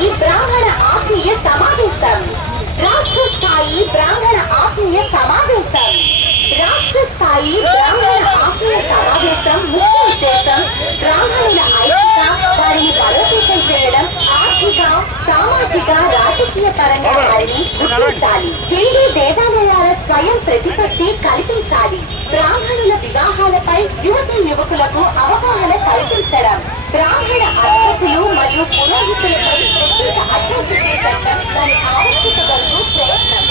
స్థాయి బ్రాహ్మణ ఆత్మీయ సమావేశం. రాష్ట్ర స్థాయి బ్రాహ్మణ ఆత్మీయ సమావేశం. రాష్ట్ర స్థాయి బ్రాహ్మణ ఆత్మీయ సమావేశం ముఖ్య ఉద్దేశం బ్రాహ్మణుల ఐక్యత, వారిని బలోపేతం చేయడం, ఆర్థిక, సామాజిక, రాజకీయ పరంగా వారిని గుర్తించాలి. హిందూ దేవాలయాల స్వయం ప్రతిపత్తి కల్పించాలి. బ్రాహ్మణుల వివాహాలపై యువతి యువకులకు అవగాహన కల్పించడం. బ్రాహ్మణ అర్చకులు మరియు పురోహితులపై ప్రత్యేక అడ్డంకి చట్టం దాని ఆవశ్యకతలకు ప్రయత్నం.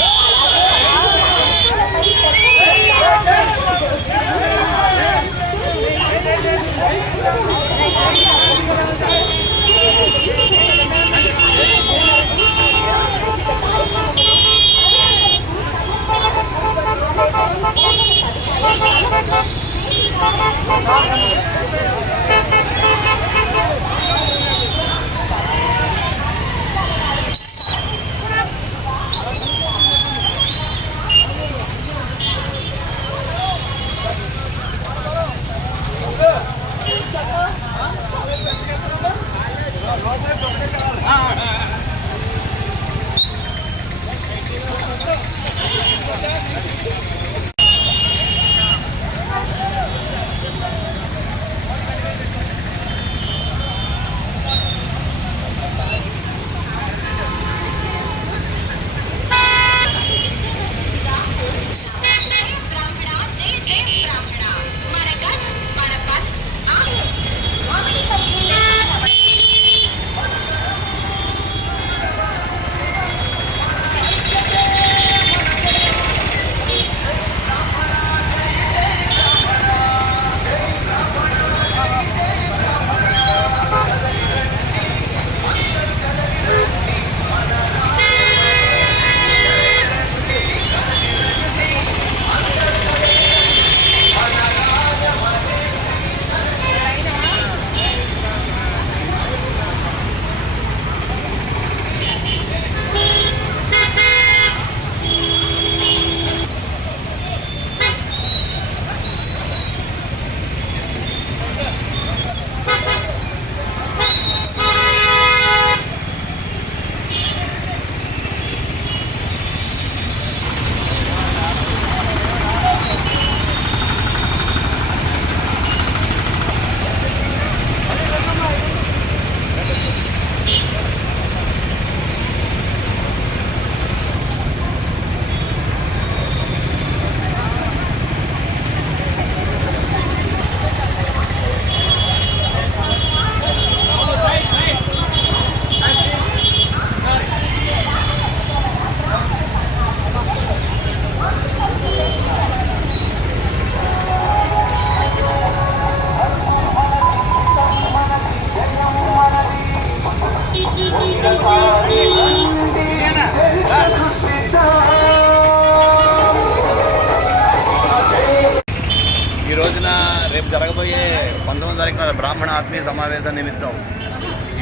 ఈ రోజున రేపు జరగబోయే 19వ తారీఖున బ్రాహ్మణ ఆత్మీయ సమావేశం నిమిత్తం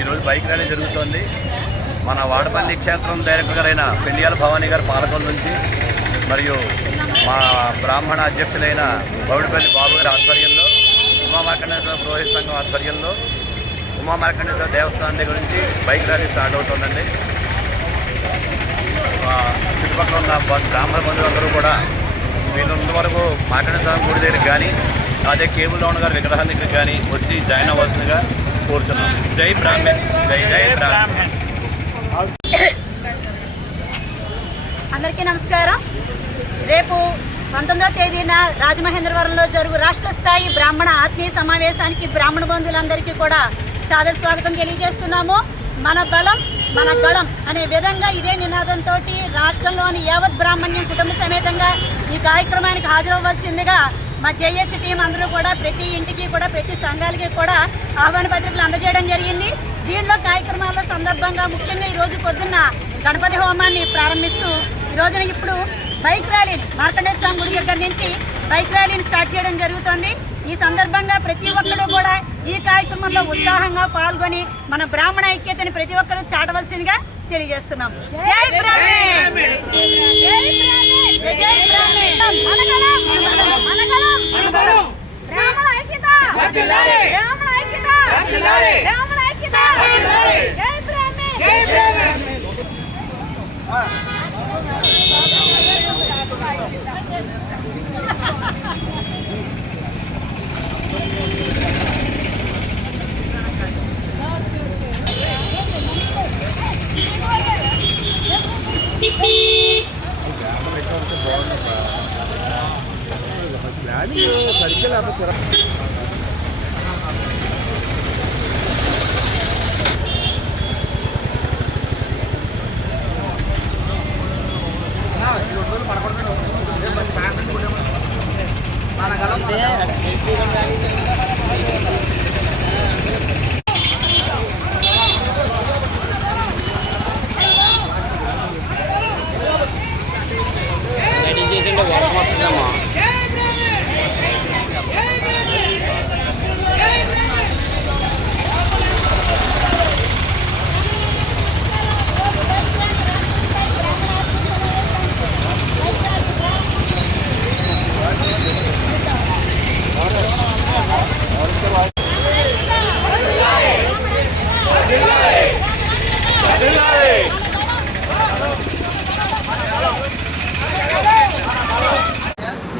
ఈరోజు బైక్ ర్యాలీ జరుగుతోంది. మన వాడపల్లి క్షేత్రం డైరెక్టర్ గారైన పెండియాల భవానీ గారి పాలకుల నుంచి మరియు మా బ్రాహ్మణ అధ్యక్షులైన బౌడిపల్లి బాబు గారి ఆధ్వర్యంలో, ఉమామార్కండేశ్వర పురోహిత సంఘం ఆధ్వర్యంలో ఉమామార్కండేశ్వర దేవస్థానం దగ్గర నుంచి బైక్ ర్యాలీ స్టార్ట్ అవుతుందండి. చుట్టుపక్కల ఉన్న బ్రాహ్మణ బంధువులందరూ కూడా వీళ్ళంత వరకు మార్కండేశ్వర గుడి దగ్గరికి కానీ అదే కేబుల్ రౌండ్ గారి విగ్రహాల దగ్గరికి కానీ వచ్చి జాయిన్ అవ్వాల్సిందిగా కోరుచున్నాం. జై బ్రాహ్మణ్, జై జై బ్రాహ్మణ్. అందరికీ నమస్కారం. రేపు 19వ తేదీన రాజమహేంద్రవరంలో జరుగు రాష్ట్ర స్థాయి బ్రాహ్మణ ఆత్మీయ సమావేశానికి బ్రాహ్మణ బంధువులందరికీ కూడా సాదర స్వాగతం తెలియజేస్తున్నాము. మన బలం మన గళం అనే విధంగా ఇదే నినాదంతో రాష్ట్రంలోని యావత్ బ్రాహ్మణ్యం కుటుంబ సమేతంగా ఈ కార్యక్రమానికి హాజరవ్వాల్సిందిగా మా జేఏసీ టీం అందరూ కూడా ప్రతి ఇంటికి కూడా ప్రతి సంఘాలకి కూడా ఆహ్వాన పత్రికలు అందజేయడం జరిగింది. దీనిలో కార్యక్రమాల సందర్భంగా ముఖ్యంగా ఈరోజు పొద్దున్న గణపతి హోమాన్ని ప్రారంభిస్తూ ఈరోజున ఇప్పుడు బైక్ ర్యాలీని మార్కండేయ స్వామి గుడి దగ్గర నుంచి బైక్ ర్యాలీని స్టార్ట్ చేయడం జరుగుతుంది. ఈ సందర్భంగా ప్రతి ఒక్కరూ కూడా ఈ కార్యక్రమంలో ఉత్సాహంగా పాల్గొని మన బ్రాహ్మణ ఐక్యతని ప్రతి ఒక్కరూ చాటవలసిందిగా తెలియజేస్తున్నాం. జై బ్రాహ్మణ్, జై బ్రాహ్మణ్, జై బ్రాహ్మణ్. బ్రాహ్మణ ఐక్యత, బ్రాహ్మణ ఐక్యత, బ్రాహ్మణ ఐక్యత. జై బ్రాహ్మణ్.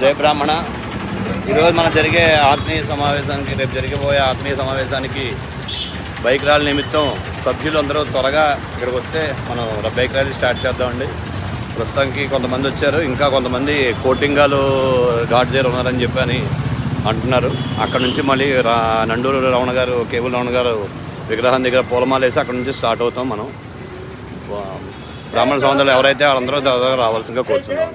జై బ్రాహ్మణ. ఈరోజు మనం జరిగే ఆత్మీయ సమావేశానికి, రేపు జరిగిపోయే ఆత్మీయ సమావేశానికి బైక్ ర్యాలీ నిమిత్తం సభ్యులు అందరూ త్వరగా ఇక్కడికి వస్తే మనం బైక్ ర్యాలీ స్టార్ట్ చేద్దామండి. ప్రస్తుతానికి కొంతమంది వచ్చారు, ఇంకా కొంతమంది కోటింగాలు ఘాట్ దగ్గర ఉన్నారని చెప్పి అని అంటున్నారు. అక్కడ నుంచి మళ్ళీ నండూరు రమణ గారు, కేబుల్ రమణ గారు విగ్రహం దగ్గర పూలమాల వేసి అక్కడ నుంచి స్టార్ట్ అవుతాం. మనం బ్రాహ్మణ సోదరులు ఎవరైతే వాళ్ళందరూ రావాల్సిందిగా కోరుతున్నాం.